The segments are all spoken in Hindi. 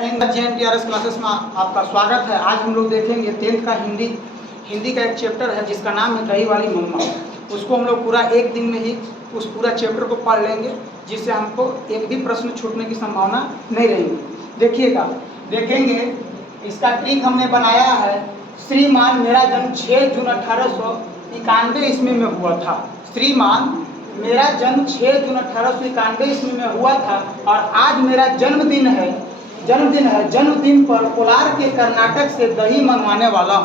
JNTRS क्लासेस में आपका स्वागत है। आज हम लोग देखेंगे 10th का हिंदी का एक चैप्टर है जिसका नाम है दही वाली मम्मा। उसको हम लोग पूरा एक दिन में ही उस पूरा चैप्टर को पढ़ लेंगे, जिससे हमको एक भी प्रश्न छूटने की संभावना नहीं रहेगी। देखिएगा, देखेंगे इसका ट्रिक हमने बनाया है। श्रीमान मेरा जन्म 6 जून 1891 ईस्वी में हुआ था। श्रीमान मेरा जन्म 6 जून 1891 ईस्वी में हुआ था और आज मेरा जन्मदिन है। जन्मदिन पर कोलार के कर्नाटक से दही मंगवाने वाला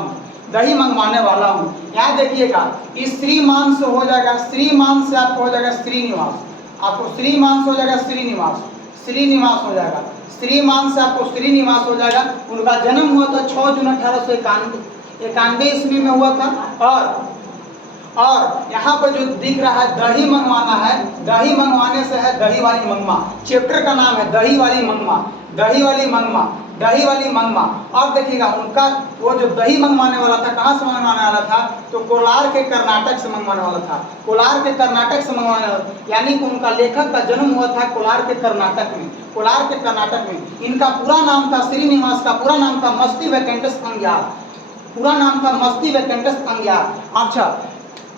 हूँ। यहाँ देखिएगा, इस श्रीमान से हो जाएगा, श्रीमान से आपको हो जाएगा श्रीनिवास, आपको श्रीमान से हो जाएगा श्रीनिवास हो जाएगा, श्रीमान से आपको श्रीनिवास हो जाएगा। उनका जन्म हुआ था 6 जून 1891 ईस्वी में हुआ था। और यहाँ पर जो दिख रहा है दही मंगवाना है, दही मंगवाने से है दही वाली मंगमा। चैप्टर का नाम है दही वाली मंगमा। और देखिएगा, उनका वो जो दही मंगवाने वाला था, कहाँ से मंगवाने वाला था? तो कोलार के कर्नाटक से मंगवाने वाला था। कोलार के कर्नाटक से मंगवाने वाला, यानी कि उनका लेखक का जन्म हुआ था कोलार के कर्नाटक में। इनका पूरा नाम था, श्रीनिवास का पूरा नाम था मस्ती वैकेंटस अंग्यार। अच्छा,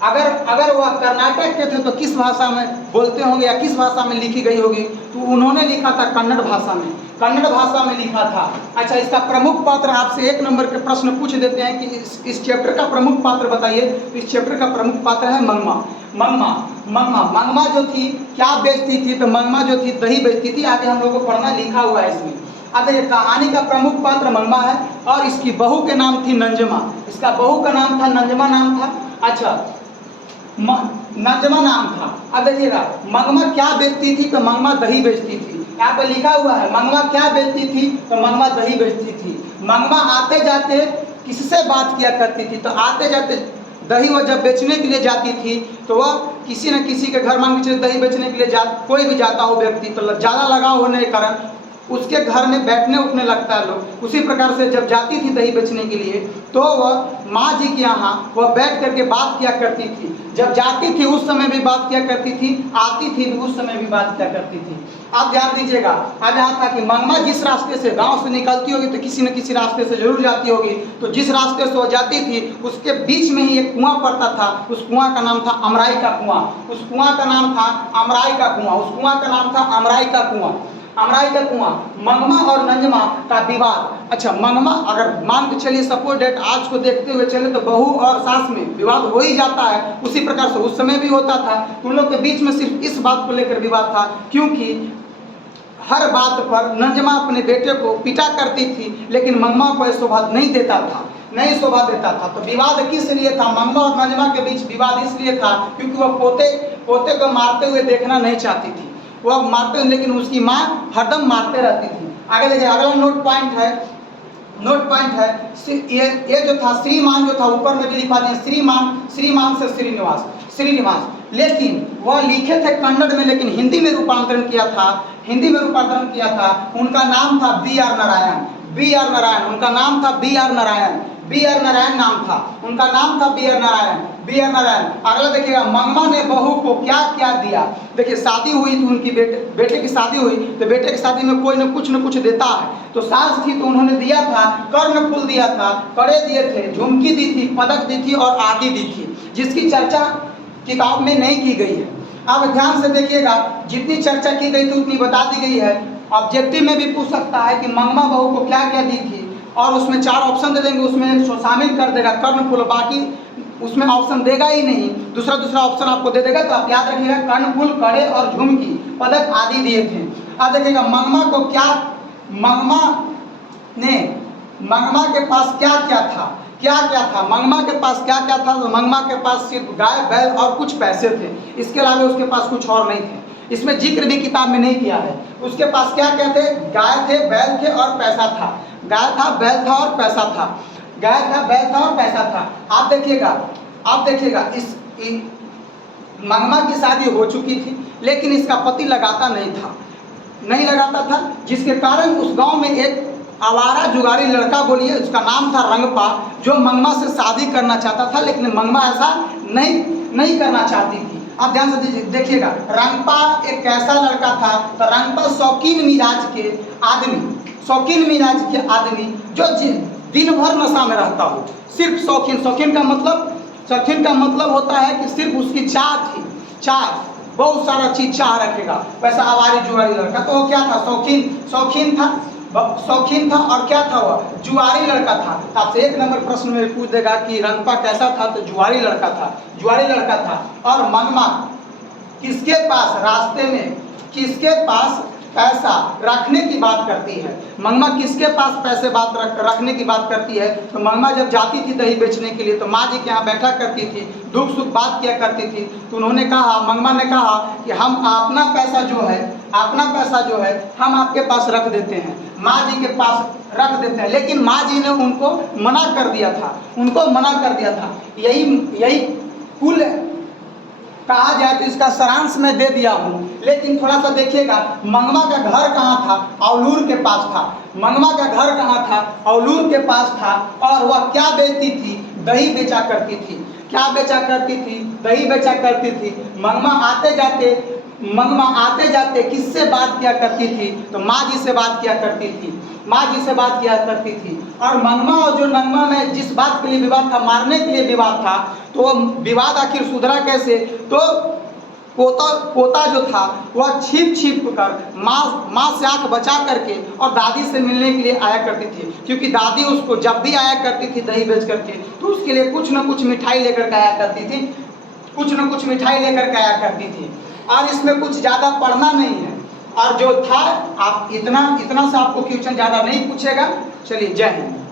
अगर वह कर्नाटक के थे तो किस भाषा में बोलते होंगे या किस भाषा में लिखी गई होगी? तो उन्होंने लिखा था कन्नड़ भाषा में लिखा था। अच्छा, इसका प्रमुख पात्र, आपसे 1 नंबर के प्रश्न पूछ देते हैं कि इस चैप्टर का प्रमुख पात्र बताइए। इस चैप्टर का प्रमुख पात्र है मंगमा जो थी क्या बेचती थी? तो मंगमा जो थी दही बेचती थी। आगे हम लोग को पढ़ना लिखा हुआ है इसमें। अब ये कहानी का प्रमुख पात्र मंगमा है और इसकी बहू के नाम थी नंजमा। इसका बहू का नाम था नंजमा नाम था। अच्छा, नंजमा नाम था। अब देखिएगा, मंगमा क्या बेचती थी? तो मंगमा दही बेचती थी। यहाँ पे लिखा हुआ है मंगमा क्या बेचती थी? तो मंगमा दही बेचती थी। मंगमा आते जाते किससे बात किया करती थी? तो आते जाते दही वो जब बेचने के लिए जाती थी तो वह किसी न किसी के घर, मान के चलिए दही बेचने के लिए कोई भी जाता हो व्यक्ति, तो ज़्यादा लगाव होने के कारण उसके घर में बैठने उठने लगता है लोग। उसी प्रकार से जब जाती थी दही बेचने के लिए तो वह माँ जी के यहाँ वह बैठ करके बात किया करती थी। जब जाती थी उस समय भी बात किया करती थी, आती थी उस समय भी बात किया करती थी। आप ध्यान दीजिएगा, अब यहाँ था कि मंगमा जिस रास्ते से गांव से निकलती होगी तो किसी न किसी रास्ते से जरूर जाती होगी। तो जिस रास्ते से वो जाती थी उसके बीच में ही एक कुआं पड़ता था। उस कुआं का नाम था अमराई का कुआं। उस कुआं का नाम था अमराई का कुआं। मंगमा और नंजमा का विवाद। अच्छा, मंगमा अगर मान के चलिए सपोज डेट आज को देखते हुए चले तो बहू और सास में विवाद हो ही जाता है। उसी प्रकार से उस समय भी होता था। उन लोग के बीच में सिर्फ इस बात को लेकर विवाद था, क्योंकि हर बात पर नंजमा अपने बेटे को पिटा करती थी, लेकिन मंगमा को शोभा नहीं देता था। तो विवाद किस लिए था? मंगमा और नंजमा के बीच विवाद इसलिए था क्योंकि वह पोते को मारते हुए देखना नहीं चाहती थी। वह मारते, लेकिन उसकी माँ हरदम मारते रहती थी। आगे देखिए, अगला नोट पॉइंट है ये जो था श्रीमान जो था, ऊपर में भी लिखा दिया श्रीमान से श्रीनिवास। लेकिन वह लिखे थे कन्नड़ में, लेकिन हिंदी में रूपांतरण किया था। उनका नाम था B.R. नारायण। उनका नाम था B.R. नारायण। अगला देखिएगा, मंगमा ने बहू को क्या क्या दिया? देखिए, शादी हुई थी उनकी, बेटे की शादी हुई तो बेटे की शादी में कोई न कुछ देता है। तो सास थी तो उन्होंने दिया था कर्णफूल दिया था, कड़े दिए थे, झुमकी दी थी, पदक दी थी और आदि दी थी, जिसकी चर्चा किताब में नहीं की गई है। अब ध्यान से देखिएगा, जितनी चर्चा की गई थी उतनी बता दी गई है। ऑब्जेक्टिव में भी पूछ सकता है कि मंगमा बहू को क्या क्या दी थी, और उसमें 4 ऑप्शन दे देंगे, उसमें एक शामिल कर देगा कर्णफूल, बाकी उसमें ऑप्शन देगा ही नहीं, दूसरा मंगमा आपको दे देगा। तो आप याद रखिएगा, कर्णफूल, कड़े और झुमकी, पदक आदि दिए थे। अब देखिएगा, मंगमा के पास क्या क्या था? मंगमा के पास क्या क्या था? तो मंगमा के पास सिर्फ गाय, बैल और कुछ पैसे थे। इसके अलावा उसके पास कुछ और नहीं थे। इसमें जिक्र भी किताब में नहीं किया है। उसके पास क्या क्या थे? गाय थे, बैल थे और पैसा था। गाय था, बैल था और पैसा था। आप देखिएगा, इस मंगमा की शादी हो चुकी थी, लेकिन इसका पति नहीं लगाता था, जिसके कारण उस गांव में एक आवारा जुगारी लड़का, बोलिए, उसका नाम था रंगपा, जो मंगमा से शादी करना चाहता था, लेकिन मंगमा ऐसा नहीं करना चाहती थी। आप ध्यान से देखिएगा, रंगपा एक कैसा लड़का था? तो रंगपा शौकीन मिजाज के आदमी, शौकीन मिजाज के आदमी जो दिन भर नशा में रहता हो, सिर्फ शौकीन। शौकीन का मतलब होता है कि सिर्फ उसकी चाह बहुत सारा चीज चाह रखेगा। वैसा आवारी जुआरी लड़का, तो वो क्या था, शौकीन था और क्या था, वह जुआरी लड़का था। आपसे 1 नंबर प्रश्न में पूछ देगा कि रंगपा कैसा था, तो जुआरी लड़का था। और मंगमा किसके पास, रास्ते में किसके पास पैसा रखने की बात करती है, मंगमा किसके पास पैसे रखने की बात करती है। तो मंगमा जब जाती थी दही बेचने के लिए तो माँ जी के यहाँ बैठा करती थी, दुख सुख बात किया करती थी। तो मंगमा ने कहा कि हम अपना पैसा जो है हम आपके पास रख देते हैं, माँ जी के पास रख देते हैं। लेकिन माँ जी ने उनको मना कर दिया था। यही कुल कहा जाए तो इसका सारांश मैं दे दिया हूँ। लेकिन थोड़ा सा देखिएगा, मंगमा का घर कहाँ था, अवलूर के पास था। मंगमा का घर कहाँ था, अवलूर के पास था। और वह क्या बेचती थी, दही बेचा करती थी। दही बेचा करती थी। मंगमा आते जाते किससे बात किया करती थी, तो माँ जी से बात किया करती थी। और मंगमा और जो नंगमा में जिस बात के लिए विवाद था, मारने के लिए विवाद था, तो वो विवाद आखिर सुधरा कैसे, तो पोता जो था वह छिप कर माँ से आंख बचा करके और दादी से मिलने के लिए आया करती थी। क्योंकि दादी उसको जब भी आया करती थी दही बेच करके, तो उसके लिए कुछ न कुछ मिठाई लेकर के आया करती थी। और इसमें कुछ ज़्यादा पढ़ना नहीं है, और जो था आप इतना से आपको क्वेश्चन ज़्यादा नहीं पूछेगा। चलिए, जय हिंद।